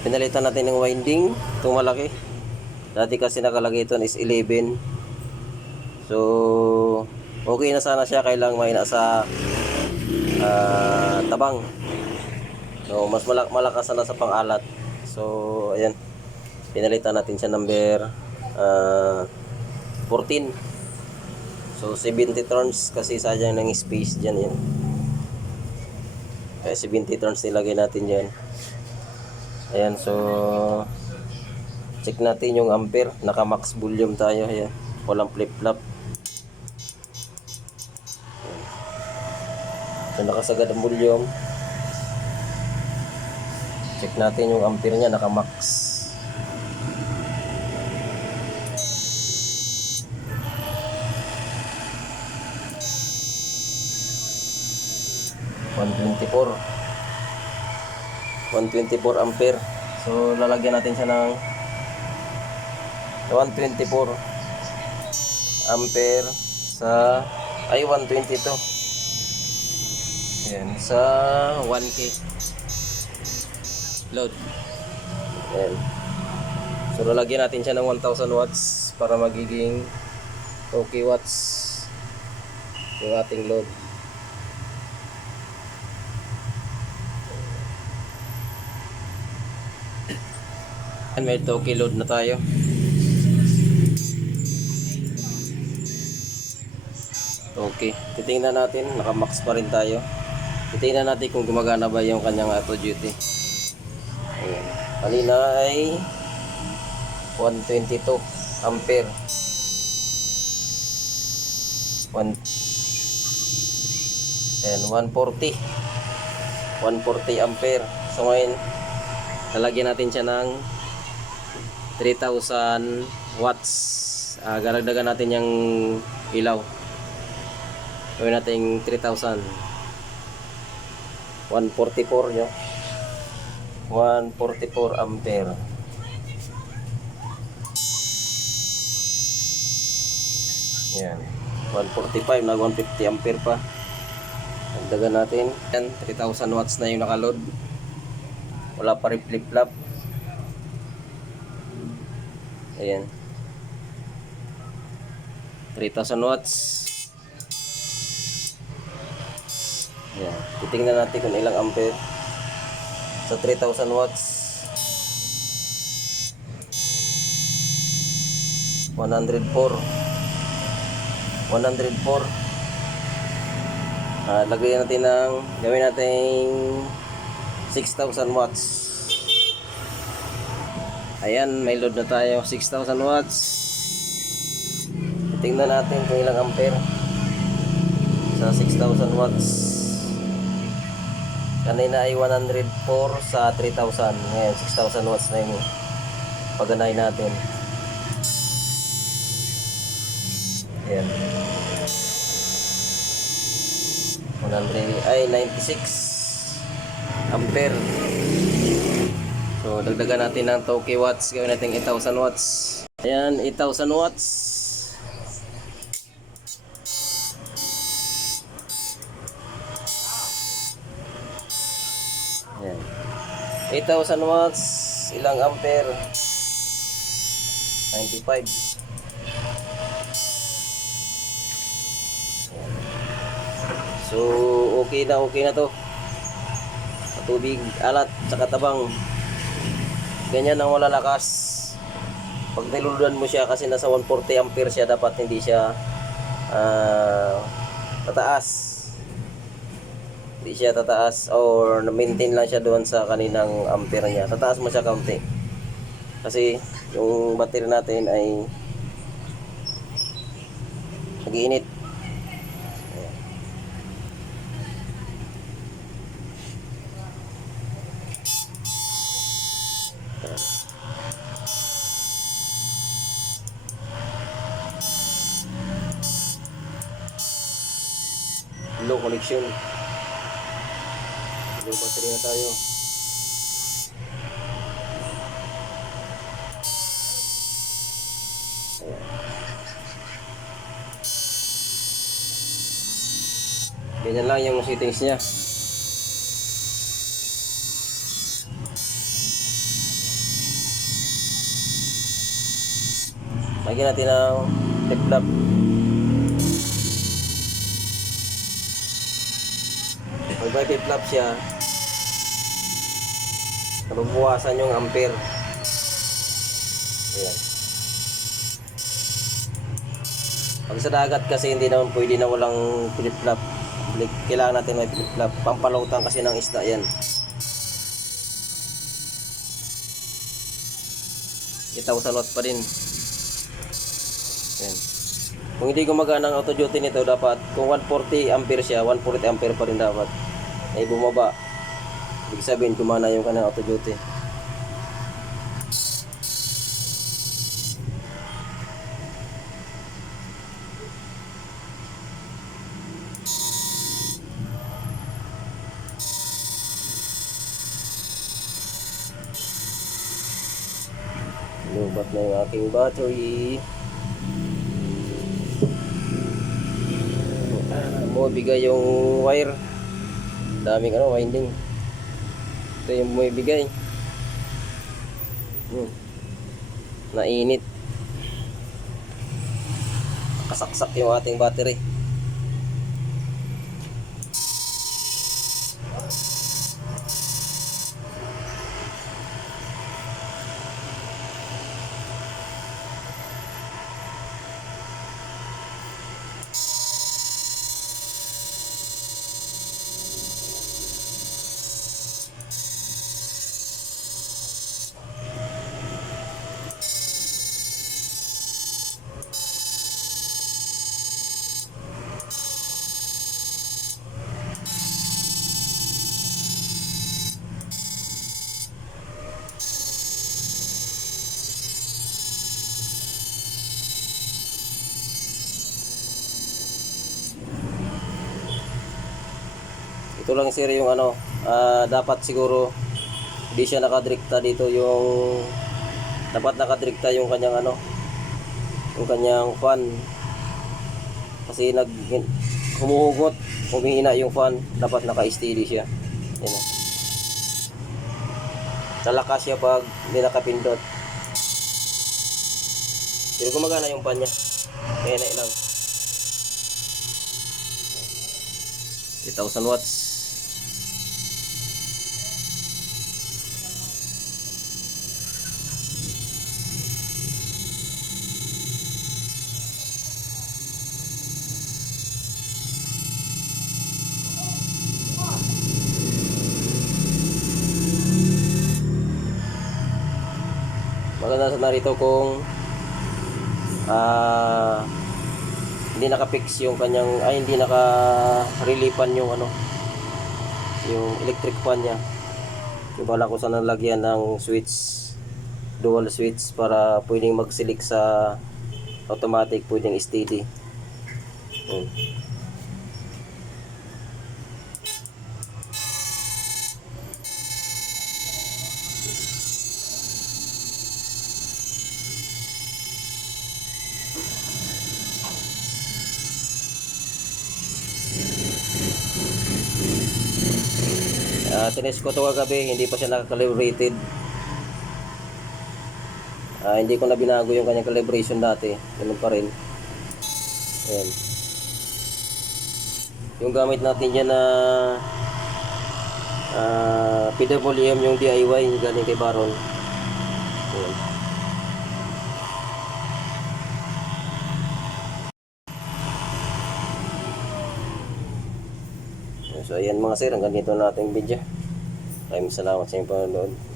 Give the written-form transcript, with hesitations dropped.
Pinalitan natin ng winding. Itong malaki. Dati kasi nakalagay ito is 11. So, okay na sana siya. Kailang may nasa tabang. So, mas malakas na sa pang-alat. So, ayan. Pinalitan natin siya number 14. So, 70 turns kasi sayang ng space dyan. Yan. Kaya 70 turns nilagay natin dyan. Ayan, so check natin yung ampere. Naka max volume tayo. Ayan, walang flip-flop. So nakasagad ang volume. Check natin yung ampere nya. Naka max. ...124 ampere. So lalagyan natin siya ng 124 ampere sa 122. Ayan, sa 1K load. Ayan. So lalagyan natin siya ng 1000 watts para magiging 2K watts yung ating load. May 2K load na tayo. Okay, titingnan natin, naka-max pa rin tayo. Titingnan natin kung gumagana ba yung kanyang auto duty. Ayan. Kanina ay 122 ampere. 140 ampere. So ngayon, lalagyan natin siya ng 3,000 watts. Garagdagan natin yung ilaw. Gawin natin 3,000. 144 yun. 144 ampere. Yan. 145 na 150 ampere pa. Dagdagan natin. Yan, 3,000 watts na yung nakaload. Wala pa rin flip-flop. Ayan. 3,000 watts. Ayan. Titingnan natin kung ilang ampere. Sa 3,000 watts. 104. Lagyan natin ng, gawin natin 6,000 watts. Ayan, may load na tayo. 6,000 watts. Tingnan natin kung ilang ampere sa 6,000 watts. Kanina ay 104 sa 3,000. Ngayon, 6,000 watts na yung pagganahin natin. Ayan. 96 ampere. So, dagdagan natin ng 2K watts. Gawin natin 8,000 watts. Ayan, 8,000 watts. Ayan. 8,000 watts. Ilang ampere? 95. Ayan. So, okay na to. Tubig, alat, saka tabang. Ganyan ang wala lakas. Pag niluludan mo siya kasi nasa 140 ampere siya, dapat hindi siya tataas. Hindi siya tataas or na-maintain lang siya doon sa kaninang ampere niya. Tataas mo siya kaunti. Kasi yung battery natin ay nag-iinit. Low connection. Low battery na tayo. Ayan. Ganyan lang yung settings niya. Lagyan natin ng flip-flop. Pag may flip-flop siya, nababawasan yung ampere. Ayan. Pag sa dagat kasi hindi naman pwede na walang flip-flop. Kailangan natin may flip-flop. Pampalutang kasi ng isda yan. 8,000 watt pa din. Ayan. Kung hindi gumagana ang auto duty nito, dapat kung 140 ampere siya, 140 ampere pa rin dapat. Ay bumaba. Ibig sabihin gumana yung kanang auto duty. Lubat na yung aking battery. Bumibigay yung wire. Daming winding. Ito yung bumibigay. Nainit. Kasaksak yung ating battery. Ito lang sir yung dapat siguro hindi siya nakadrikta dito yung dapat nakadrikta yung kanyang yung kanyang fan kasi humuhugot, humihina yung fan, dapat naka-steady siya. Yan. Lalakas siya pag hindi nakapindot. Pero gumagana yung fan niya. Kaya na lang 8,000 watts. Maganda na rito kung hindi naka-fix yung kanyang hindi naka-relipan yung yung electric fan niya. Yung bala ko sana lagyan ng switch, dual switch para pwedeng mag-select sa automatic, pwedeng steady. Tinest ko ito kagabi, hindi pa siya naka-calibrated. Hindi ko na binago yung kanyang calibration dati, ganun pa rin. Ayan. Yung gamit natin dyan na PWM, yung DIY yung galing kay Baron. Ayan. So ayan mga sir, hanggang dito na ating video. Maraming salamat sa inyong panonood.